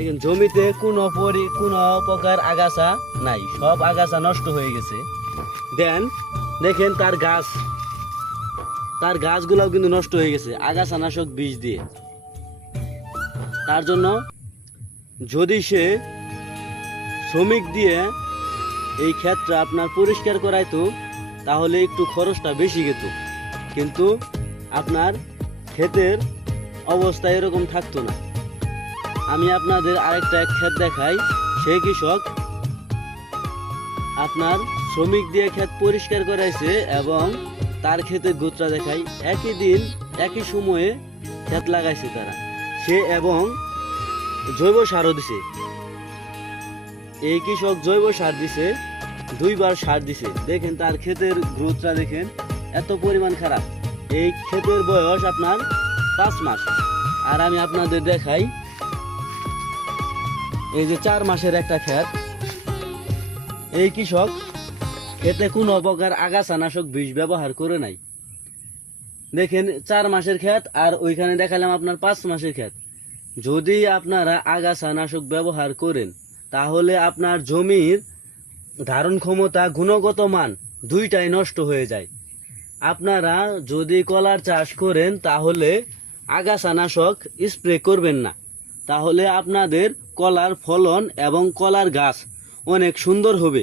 দেখেন জমিতে কোনো প্রকার আগাছা নাই, সব আগাছা নষ্ট হয়ে গেছে। দেখেন তার গাছগুলাও কিন্তু নষ্ট হয়ে গেছে আগাছা নাশক বিষ দিয়ে। তার জন্য যদি সে শ্রমিক দিয়ে এই ক্ষেতটা আপনার পরিষ্কার করাইতো তাহলে একটু খরচটা বেশি যেত, কিন্তু আপনার ক্ষেতের অবস্থা এরকম থাকতো না। আমি আপনাদের আরেকটা ক্ষেত দেখাই। সেই কৃষক আপনার শ্রমিক দিয়ে ক্ষেত পরিষ্কার করাইছে এবং তার ক্ষেতের গোত্রা দেখাই, একই দিন একই সময়ে ক্ষেত লাগাইছে তারা, সে এবং জৈব সারও দিছে। এই কৃষক জৈব সার দিছে, 2 বার সার দিছে। দেখেন তার ক্ষেতের গ্রোথটা দেখেন এত পরিমাণ খারাপ। এই ক্ষেতের বয়স আপনার 5 মাস। আর আমি আপনাদের দেখাই, এই যে 4 মাসের একটা ক্ষেত। এই কৃষক এতে কোনো প্রকার আগাছা নাশক বিষ ব্যবহার করে নাই। দেখেন 4 মাসের ক্ষেত, আর ওইখানে দেখালাম আপনার 5 মাসের ক্ষেত। যদি আপনারা আগাছা নাশক ব্যবহার করেন তাহলে আপনার জমির ধারণ ক্ষমতা, গুণগত মান দুইটাই নষ্ট হয়ে যায়। আপনারা যদি কলার চাষ করেন তাহলে আগাছা নাশক স্প্রে করবেন না, তাহলে আপনাদের কলার ফলন এবং কলার গাছ অনেক সুন্দর হবে।